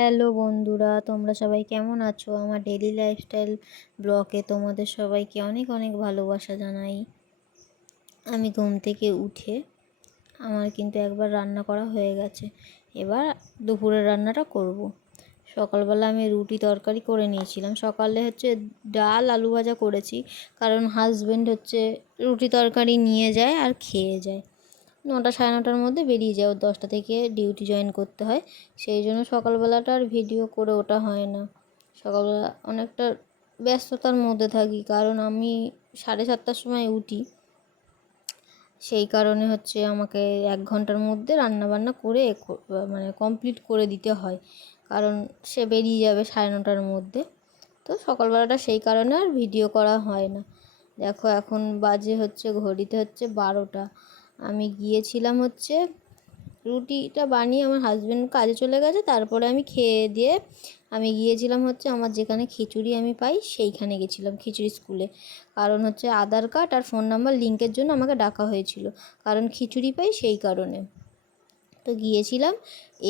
Hello বন্ধুরা, তোমরা সবাই কেমন আছো? আমার ডেইলি লাইফস্টাইল ব্লগে তোমাদের সবাইকে অনেক অনেক ভালোবাসা জানাই। আমি ঘুম থেকে উঠে আমার কিন্তু একবার রান্না করা হয়ে গেছে। এবার দুপুরের রান্নাটা করব। সকালবেলা আমি রুটি তরকারি করে নিয়েছিলাম। সকালে ডাল আলু ভাজা করেছি, কারণ হাজব্যান্ড রুটি তরকারি নিয়ে যায় আর খেয়ে যায়। 9টা সাড়ে 9টার মধ্যে বেরিয়ে যায়, ওর 10টা থেকে ডিউটি জয়েন করতে হয়। সেই জন্য সকালবেলাটা আর ভিডিও করে ওঠা হয় না। সকালবেলা অনেকটা ব্যস্ততার মধ্যে থাকি, কারণ আমি 7:30টার সময় উঠি। সেই কারণে আমাকে 1 ঘন্টার মধ্যে রান্নাবান্না করে মানে কমপ্লিট করে দিতে হয়, কারণ সে বেরিয়ে যাবে 9:30টার মধ্যে। তো সকালবেলাটা সেই কারণে আর ভিডিও করা হয় না। দেখো এখন বাজে ঘড়িতে 12টা। আমি গিয়েছিলাম রুটিটা বানিয়ে, আমার হাজব্যান্ড কাজে চলে গেছে, তারপরে আমি খেয়ে দিয়ে আমি গিয়েছিলাম আমার যেখানে খিচুড়ি আমি পাই সেইখানে গেছিলাম, খিচুড়ি স্কুলে। কারণ আধার কার্ড আর ফোন নাম্বার লিঙ্কের জন্য আমাকে ডাকা হয়েছিল, কারণ খিচুড়ি পাই সেই কারণে। তো গিয়েছিলাম,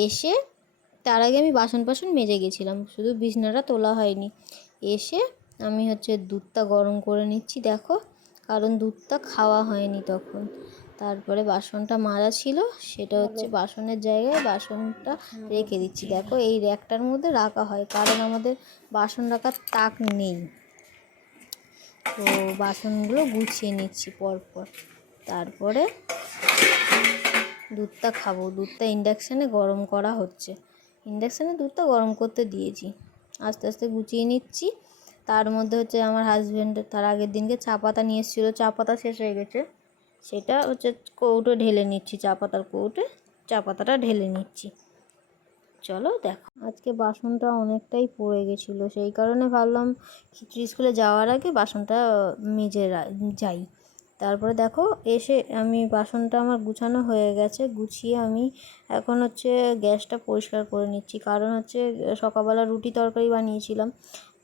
এসে তার আগে আমি বাসন মেজে গেছিলাম, শুধু বিছনাটা তোলা হয়নি। এসে আমি দুধটা গরম করে নিচ্ছি, দেখো, কারণ দুধটা খাওয়া হয়নি তখন। তারপরে বাসনটা মাজা ছিল, সেটা বাসনের জায়গায় বাসনটা রেখে দিচ্ছি। দেখো এই র্যাকটার মধ্যে রাখা হয়, কারণ আমাদের বাসন রাখার তাক নেই। তো বাসনগুলো গুছিয়ে নিচ্ছি পরপর। তারপরে দুধটা খাবো। দুধটা ইন্ডাকশানে গরম করা হচ্ছে। ইন্ডাকশানে দুধটা গরম করতে দিয়েছি, আস্তে আস্তে গুছিয়ে নিচ্ছি। তার মধ্যে আমার হাজব্যান্ড তার আগের দিনকে চা পাতা নিয়ে এসেছিলো, চা পাতা শেষ হয়ে গেছে। সেটা কৌটো ঢেলে নিচ্ছি, চা পাতার কৌটো চা পাতাটা ঢেলে নিচ্ছি। চলো দেখো, আজকে বাসনটা অনেকটাই পড়ে গেছিলো, সেই কারণে ভাবলাম খিচুড়ি স্কুলে যাওয়ার আগে বাসনটা মেজে যাই। তারপরে দেখো এসে আমি বাসনটা আমার গুছানো হয়ে গেছে। গুছিয়ে আমি এখন গ্যাসটা পরিষ্কার করে নিচ্ছি, কারণ সকালবেলা রুটি তরকারি বানিয়েছিলাম।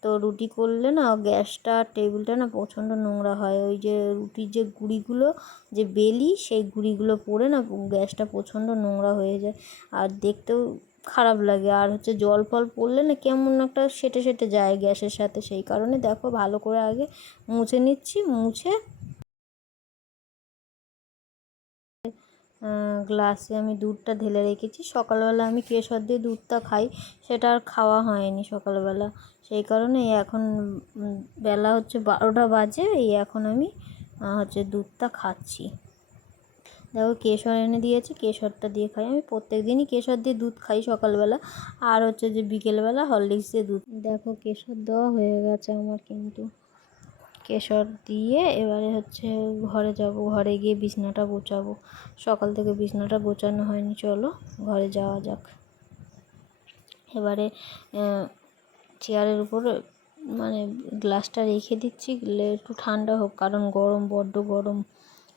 তো রুটি করলে না গ্যাসটা টেবিলটা না প্রচণ্ড নোংরা হয়। ওই যে রুটির যে গুঁড়িগুলো যে বেলি, সেই গুঁড়িগুলো পড়ে না গ্যাসটা প্রচণ্ড নোংরা হয়ে যায়, আর দেখতেও খারাপ লাগে। আর জল ফল পড়লে না কেমন একটা সেটে সেটে যায় গ্যাসের সাথে। সেই কারণে দেখো ভালো করে আগে মুছে নিচ্ছি। মুছে গ্লাসে আমি দুধটা ঢেলে রেখেছি। সকালবেলা আমি কেশর দিয়ে দুধটা খাই, সেটা আর খাওয়া হয়নি সকালবেলা। সেই কারণে এখন বেলা 12টা বাজে, এখন আমি দুধটা খাচ্ছি। দেখো কেশর এনে দিয়েছি, কেশরটা দিয়ে খাই। আমি প্রত্যেক দিনই কেশর দিয়ে দুধ খাই সকালবেলা, আর যে বিকেলবেলা হরলিক্স দিয়ে দুধ। দেখো কেশর দেওয়া হয়ে গেছে আমার, কিন্তু কেশর দিয়ে এবারে ঘরে যাব। ঘরে গিয়ে বিছনাটা গোছাবো। সকাল থেকে বিছনাটা গোছানো হয়নি, চলো ঘরে যাওয়া যাক। এবারে চেয়ারের উপর মানে গ্লাসটা রেখে দিচ্ছি, একটু ঠান্ডা হোক, কারণ গরম, বড্ড গরম।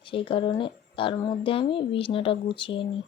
সেই কারণে তার মধ্যে আমি বিছনাটা গুছিয়ে নিই।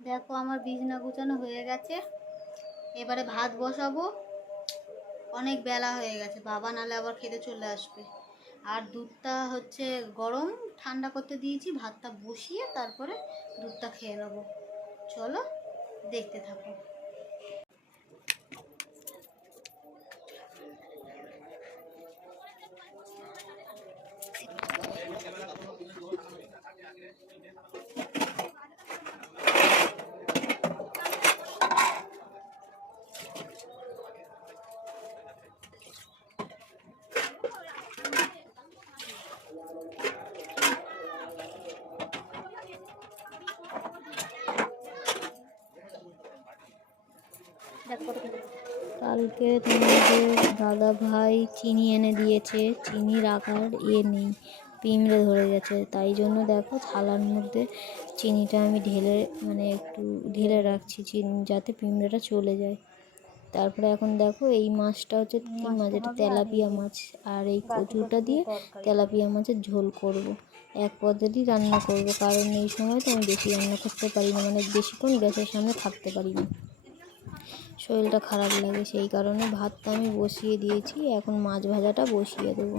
দেখো আমার বিছনা গুছানো হয়ে গেছে, এবারে ভাত বসাবো। অনেক বেলা হয়ে গেছে, বাবা নালে আবার খেতে চলে আসবে। আর দুধটা গরম ঠান্ডা করতে দিয়েছি, ভাতটা বসিয়ে তারপরে দুধটা খেয়ে নেবো। চলো দেখতে থাকো। কালকে তোমাদের দাদা ভাই চিনি এনে দিয়েছে, চিনি রাখার নেই, পিঁমড়ে ধরে গেছে, তাই জন্য দেখো থালার মধ্যে চিনিটা আমি ঢেলে একটু ঢেলে রাখছি চিনি যাতে পিঁমড়েটা চলে যায়। তারপরে এখন দেখো এই মাছটা হচ্ছে কী মাছ, এটা তেলাপিয়া মাছ, আর এই কচুটা দিয়ে তেলাপিয়া মাছের ঝোল করব। এক পদ্ধতি রান্না করব, কারণ এই সময় তো আমি বেশি রান্না করতে পারি না, বেশিক্ষণ গ্যাসের সামনে থাকতে পারি না, শরীরটা খারাপ লাগে, সেই কারণে ভাতটা আমি বসিয়ে দিয়েছি, এখন মাছ ভাজাটা বসিয়ে দেবো।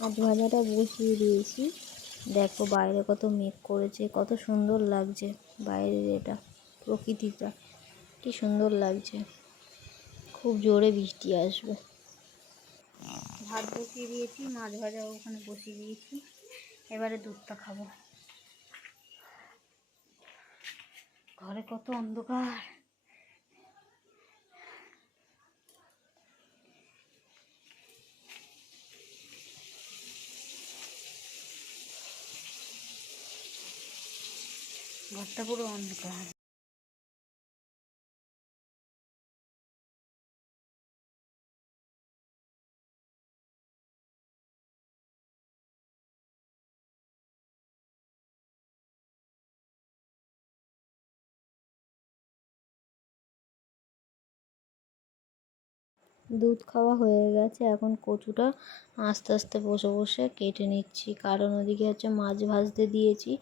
মাছ ভাজাটা বসিয়ে দিয়েছি, দেখো বাইরে কত মেঘ করেছে, কত সুন্দর লাগছে বাইরের এটা প্রকৃতিটা, কি সুন্দর লাগছে, খুব জোরে বৃষ্টি আসবে। ভাত বসিয়ে দিয়েছি, মাছ ভাজা ওখানে বসিয়ে দিয়েছি, এবারে দুধটা খাবো। ঘরে কত অন্ধকার, ঘরটা পুরো অন্ধকার। দুধ খাওয়া হয়ে গেছে, এখন কচুটা আস্তে আস্তে বসে বসে কেটে নিচ্ছি, কারণ ওদিকে হচ্ছে মাছ ভাজতে দিয়েছি,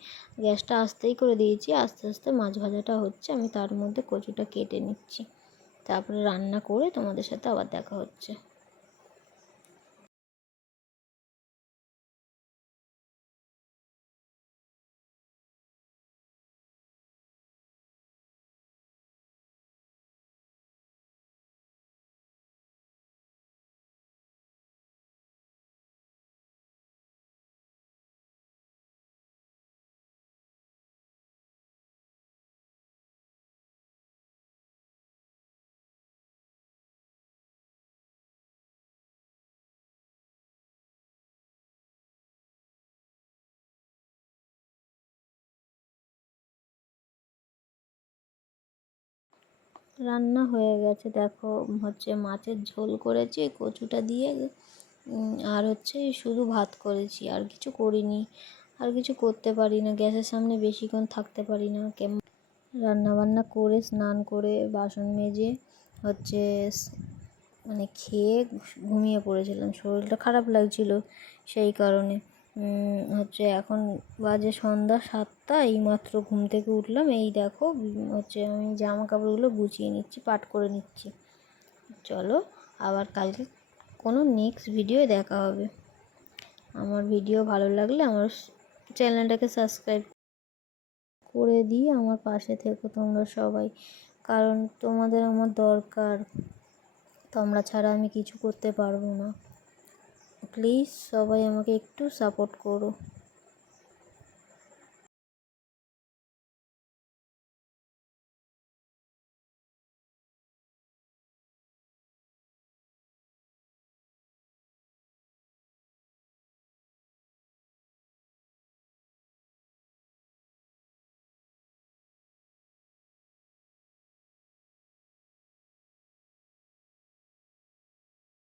গ্যাসটা আস্তেই করে দিয়েছি, আস্তে আস্তে মাছ ভাজাটা হচ্ছে, আমি তার মধ্যে কচুটা কেটে নিচ্ছি, তারপরে রান্না করে তোমাদের সাথে আবার দেখা হচ্ছে। রান্না হয়ে গেছে, দেখো হচ্ছে মাছের ঝোল করেছি কচুটা দিয়ে, আর হচ্ছে শুধু ভাত করেছি, আর কিছু করিনি, আর কিছু করতে পারি না, গ্যাসের সামনে বেশিক্ষণ থাকতে পারি না, রান্না বান্না করে স্নান করে বাসন মেজে হচ্ছে খেয়ে ঘুমিয়ে পড়েছিলাম, শরীরটা খারাপ লাগছিল, সেই কারণে হচ্ছে এখন বাজে সন্ধ্যা 7টা, এইমাত্র ঘুম থেকে উঠলাম, এই দেখো হচ্ছে আমি জামা কাপড়গুলো গুছিয়ে নিচ্ছি, পাট করে নিচ্ছি। চলো আবার কালকে কোনো নেক্সট ভিডিও দেখা হবে। আমার ভিডিও ভালো লাগলে আমার চ্যানেলটাকে সাবস্ক্রাইব করে দিয়ে আমার পাশে থেকো তোমরা সবাই, কারণ তোমাদের আমার দরকার, তোমরা ছাড়া আমি কিছু করতে পারবো না। প্লিজ সবাই আমাকে একটু সাপোর্ট করো।